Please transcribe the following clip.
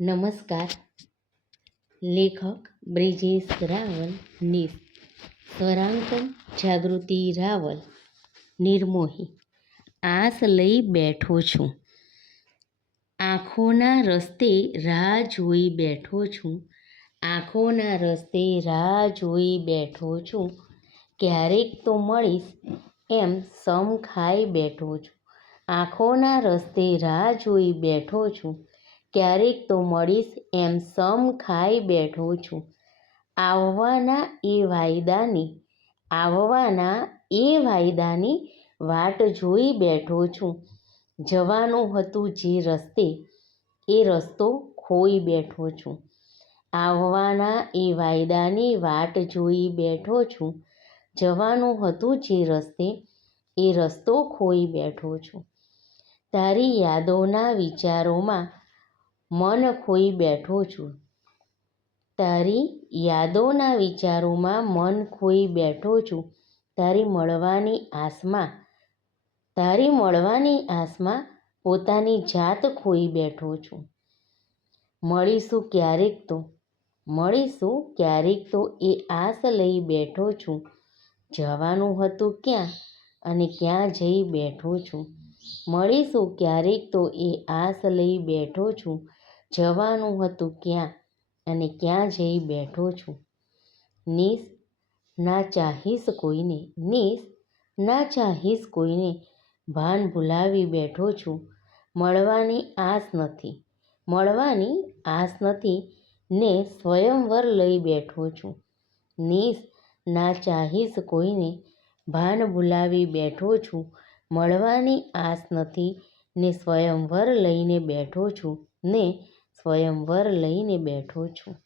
નમસ્કાર. લેખક બ્રિજેશ રાવલ નિસ સ્વરાંકન જાગૃતિ રાવલ, નિર્મોહી. આસ લઈ બેઠો છું. આંખોના રસ્તે રાહ જોઈ બેઠો છું. આંખોના રસ્તે રાહ જોઈ બેઠો છું. ક્યારેક તો મળીશ એમ સમ ખાઈ બેઠો છું. આંખોના રસ્તે રાહ જોઈ બેઠો છું. ક્યારેક તો મળીશ એમ સમ ખાઈ બેઠો છું. આવવાના એ વાયદાની, આવવાના એ વાયદાની વાટ જોઈ બેઠો છું. જવાનું હતું જે રસ્તે, એ રસ્તો ખોઈ બેઠો છું. આવવાના એ વાયદાની વાટ જોઈ બેઠો છું. જવાનું હતું જે રસ્તે, એ રસ્તો ખોઈ બેઠો છું. તારી યાદોના વિચારોમાં મન ખોઈ બેઠો છું. તારી યાદોના વિચારોમાં મન ખોઈ બેઠો છું. તારી મળવાની આસમાં, તારી મળવાની આસમાં પોતાની જાત ખોઈ બેઠો છું. મળીશું ક્યારેક તો, મળીશું ક્યારેક તો એ આસ લઈ બેઠો છું. જવાનું હતું ક્યાં અને ક્યાં જઈ બેઠો છું. મળીશું ક્યારેક તો એ આસ લઈ બેઠો છું. જવાનું હતું ક્યાં અને ક્યાં જઈ બેઠો છું? નિસ, ના ચાહીશ કોઈને, નિસ, ના ચાહીશ કોઈને ભાન ભૂલાવી બેઠો છું. મળવાની આસ નથી, મળવાની આસ નથી ને સ્વયંવર લઈ બેઠો છું. નિસ, ના ચાહીશ કોઈને ભાન ભૂલાવી બેઠો છું. મળવાની આસ નથી ને સ્વયંવર લઈને બેઠો છું ને સ્વયંવર લઈને બેઠો છું.